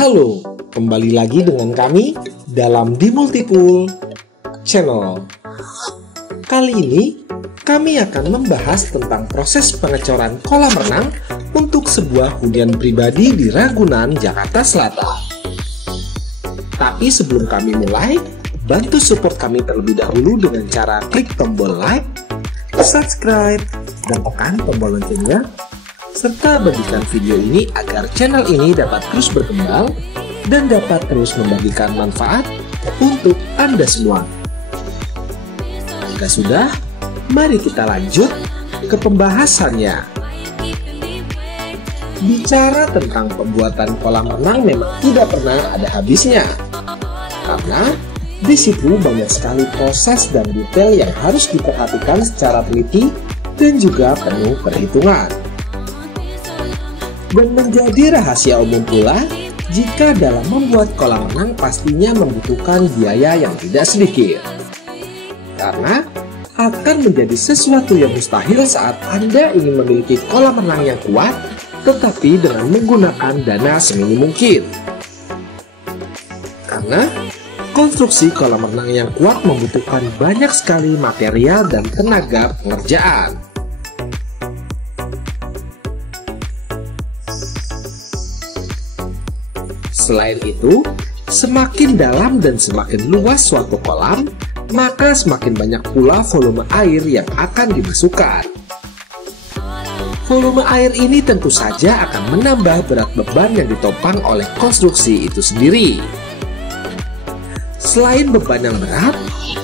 Halo, kembali lagi dengan kami dalam di Multipool Channel. Kali ini kami akan membahas tentang proses pengecoran kolam renang untuk sebuah hunian pribadi di Ragunan, Jakarta Selatan. Tapi sebelum kami mulai, bantu support kami terlebih dahulu dengan cara klik tombol like, subscribe, dan tekan tombol loncengnya, serta bagikan video ini agar channel ini dapat terus berkembang dan dapat terus membagikan manfaat untuk Anda semua. Jika sudah, mari kita lanjut ke pembahasannya. Bicara tentang pembuatan kolam renang memang tidak pernah ada habisnya, karena di situ banyak sekali proses dan detail yang harus diperhatikan secara teliti dan juga penuh perhitungan. Dan menjadi rahasia umum pula, jika dalam membuat kolam renang pastinya membutuhkan biaya yang tidak sedikit. Karena akan menjadi sesuatu yang mustahil saat Anda ingin memiliki kolam renang yang kuat, tetapi dengan menggunakan dana seminim mungkin. Karena konstruksi kolam renang yang kuat membutuhkan banyak sekali material dan tenaga pengerjaan. Selain itu, semakin dalam dan semakin luas suatu kolam, maka semakin banyak pula volume air yang akan dimasukkan. Volume air ini tentu saja akan menambah berat beban yang ditopang oleh konstruksi itu sendiri. Selain beban yang berat,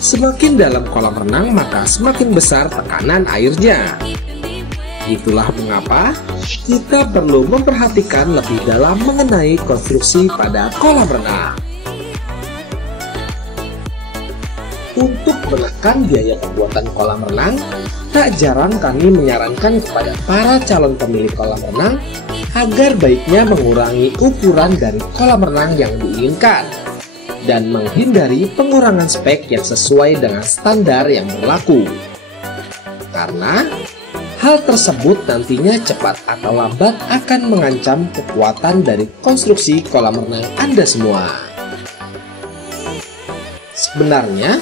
semakin dalam kolam renang maka semakin besar tekanan airnya. Itulah mengapa kita perlu memperhatikan lebih dalam mengenai konstruksi pada kolam renang. Untuk menekan biaya pembuatan kolam renang, tak jarang kami menyarankan kepada para calon pemilik kolam renang agar baiknya mengurangi ukuran dari kolam renang yang diinginkan dan menghindari pengurangan spek yang sesuai dengan standar yang berlaku. Karena hal tersebut nantinya cepat atau lambat akan mengancam kekuatan dari konstruksi kolam renang Anda semua. Sebenarnya,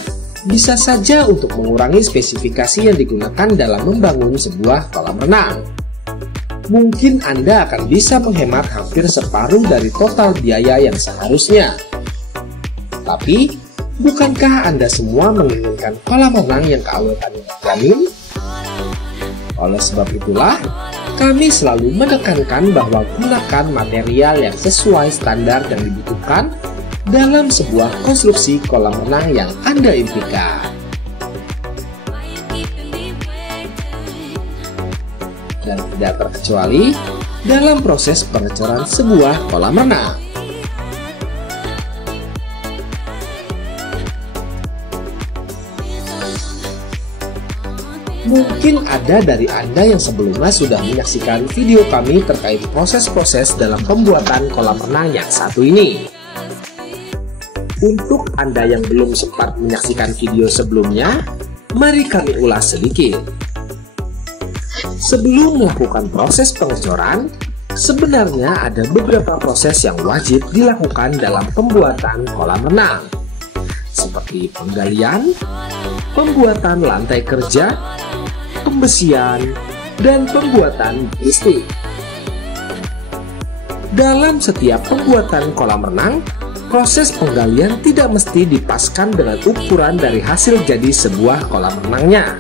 bisa saja untuk mengurangi spesifikasi yang digunakan dalam membangun sebuah kolam renang. Mungkin Anda akan bisa menghemat hampir separuh dari total biaya yang seharusnya. Tapi, bukankah Anda semua menginginkan kolam renang yang keawetannya terjamin? Oleh sebab itulah, kami selalu menekankan bahwa gunakan material yang sesuai standar yang dibutuhkan dalam sebuah konstruksi kolam renang yang Anda impikan. Dan tidak terkecuali dalam proses pengecoran sebuah kolam renang. Mungkin ada dari Anda yang sebelumnya sudah menyaksikan video kami terkait proses-proses dalam pembuatan kolam renang yang satu ini. Untuk Anda yang belum sempat menyaksikan video sebelumnya, mari kami ulas sedikit. Sebelum melakukan proses pengecoran, sebenarnya ada beberapa proses yang wajib dilakukan dalam pembuatan kolam renang, seperti penggalian, pembuatan lantai kerja, pembesian, dan pembuatan listrik. Dalam setiap pembuatan kolam renang, proses penggalian tidak mesti dipaskan dengan ukuran dari hasil jadi sebuah kolam renangnya.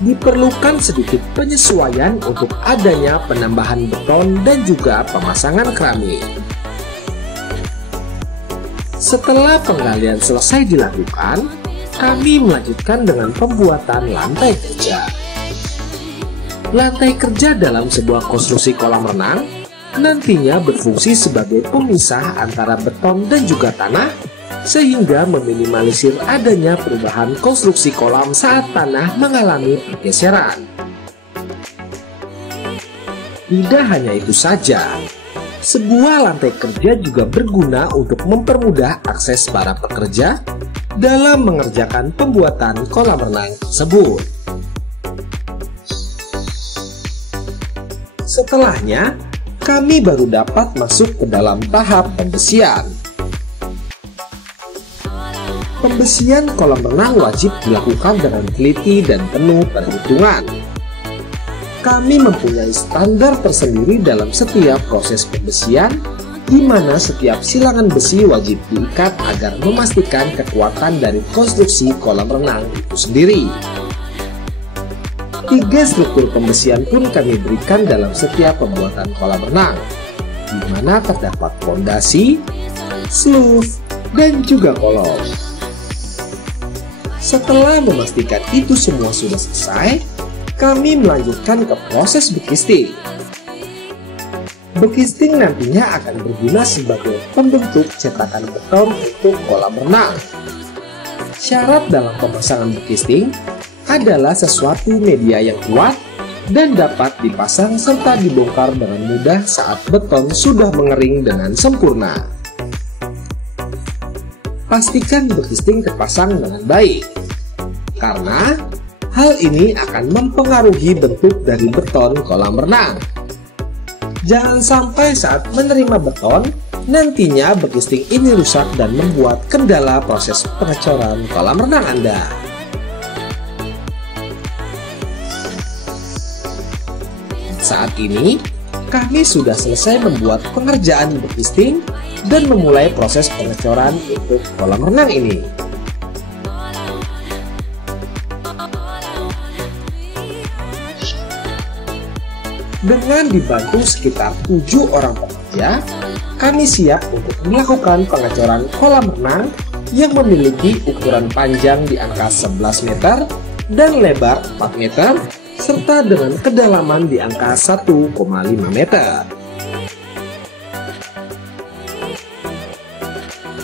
Diperlukan sedikit penyesuaian untuk adanya penambahan beton dan juga pemasangan keramik. Setelah penggalian selesai dilakukan, kami melanjutkan dengan pembuatan lantai kerja. Lantai kerja dalam sebuah konstruksi kolam renang nantinya berfungsi sebagai pemisah antara beton dan juga tanah, sehingga meminimalisir adanya perubahan konstruksi kolam saat tanah mengalami pergeseran. Tidak hanya itu saja, sebuah lantai kerja juga berguna untuk mempermudah akses para pekerja dalam mengerjakan pembuatan kolam renang tersebut. Setelahnya, kami baru dapat masuk ke dalam tahap pembesian. Pembesian kolam renang wajib dilakukan dengan teliti dan penuh perhitungan. Kami mempunyai standar tersendiri dalam setiap proses pembesian, di mana setiap silangan besi wajib diikat agar memastikan kekuatan dari konstruksi kolam renang itu sendiri. 3 struktur pembesian pun kami berikan dalam setiap pembuatan kolam renang, di mana terdapat fondasi, sluice, dan juga kolom. Setelah memastikan itu semua sudah selesai, kami melanjutkan ke proses bekisting. Bekisting nantinya akan berguna sebagai pembentuk cetakan beton untuk kolam renang. Syarat dalam pemasangan bekisting adalah sesuatu media yang kuat dan dapat dipasang serta dibongkar dengan mudah saat beton sudah mengering dengan sempurna. Pastikan bekisting terpasang dengan baik, karena hal ini akan mempengaruhi bentuk dari beton kolam renang. Jangan sampai saat menerima beton, nantinya bekisting ini rusak dan membuat kendala proses pengecoran kolam renang Anda. Saat ini, kami sudah selesai membuat pengerjaan bekisting dan memulai proses pengecoran untuk kolam renang ini. Dengan dibantu sekitar 7 orang pekerja, kami siap untuk melakukan pengecoran kolam renang yang memiliki ukuran panjang di angka 11 meter dan lebar 4 meter, serta dengan kedalaman di angka 1,5 meter.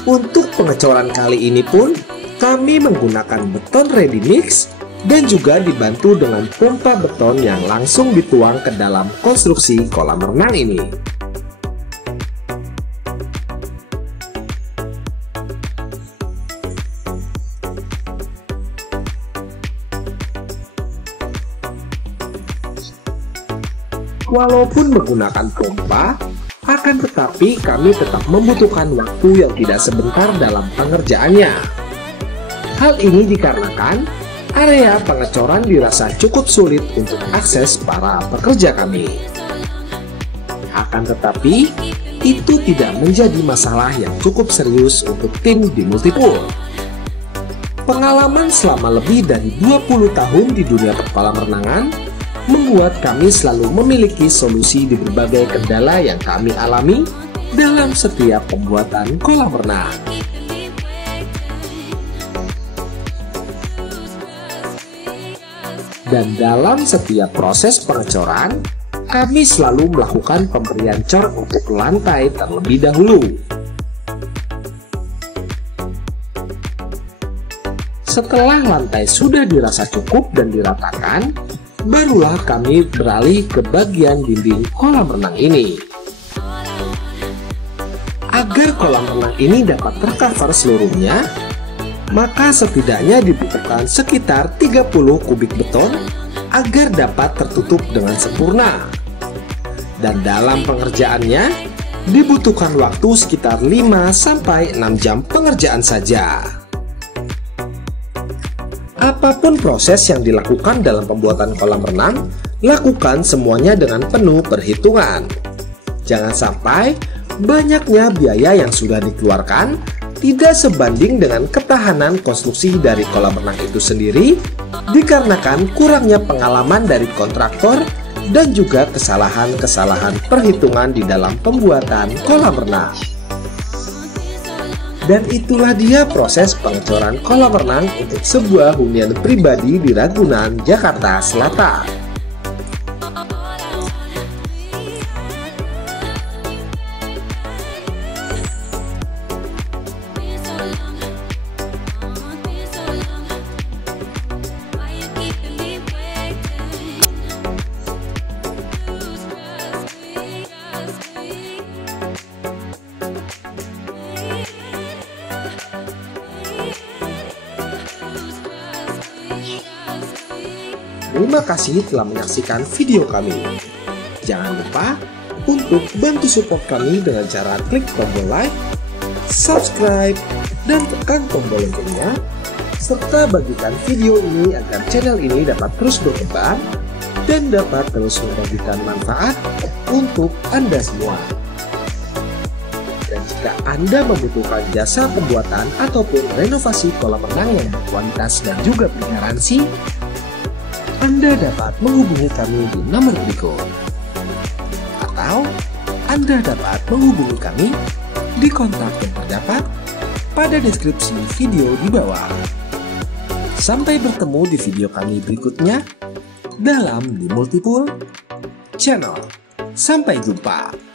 Untuk pengecoran kali ini pun, kami menggunakan beton ready mix dan juga dibantu dengan pompa beton yang langsung dituang ke dalam konstruksi kolam renang ini. Walaupun menggunakan pompa, akan tetapi kami tetap membutuhkan waktu yang tidak sebentar dalam pengerjaannya. Hal ini dikarenakan area pengecoran dirasa cukup sulit untuk akses para pekerja kami. Akan tetapi, itu tidak menjadi masalah yang cukup serius untuk tim di Multipool. Pengalaman selama lebih dari 20 tahun di dunia kolam renangan membuat kami selalu memiliki solusi di berbagai kendala yang kami alami dalam setiap pembuatan kolam renang. Dan dalam setiap proses pengecoran, kami selalu melakukan pemberian cor untuk lantai terlebih dahulu. Setelah lantai sudah dirasa cukup dan diratakan, barulah kami beralih ke bagian dinding kolam renang ini. Agar kolam renang ini dapat tercover seluruhnya, maka setidaknya dibutuhkan sekitar 30 kubik beton agar dapat tertutup dengan sempurna. Dan dalam pengerjaannya, dibutuhkan waktu sekitar 5-6 jam pengerjaan saja. Apapun proses yang dilakukan dalam pembuatan kolam renang, lakukan semuanya dengan penuh perhitungan. Jangan sampai banyaknya biaya yang sudah dikeluarkan tidak sebanding dengan ketahanan konstruksi dari kolam renang itu sendiri, dikarenakan kurangnya pengalaman dari kontraktor dan juga kesalahan-kesalahan perhitungan di dalam pembuatan kolam renang. Dan itulah dia proses pengecoran kolam renang untuk sebuah hunian pribadi di Ragunan, Jakarta Selatan. Terima kasih telah menyaksikan video kami. Jangan lupa Untuk bantu support kami dengan cara klik tombol like, subscribe, dan tekan tombol loncengnya, serta bagikan video ini agar channel ini dapat terus berkembang dan dapat terus memberikan manfaat untuk Anda semua. Dan jika Anda membutuhkan jasa pembuatan ataupun renovasi kolam renang yang berkualitas dan juga bergaransi, Anda dapat menghubungi kami di nomor berikut. Atau Anda dapat menghubungi kami di kontak yang terdapat pada deskripsi video di bawah. Sampai bertemu di video kami berikutnya dalam The Multipool Channel. Sampai jumpa.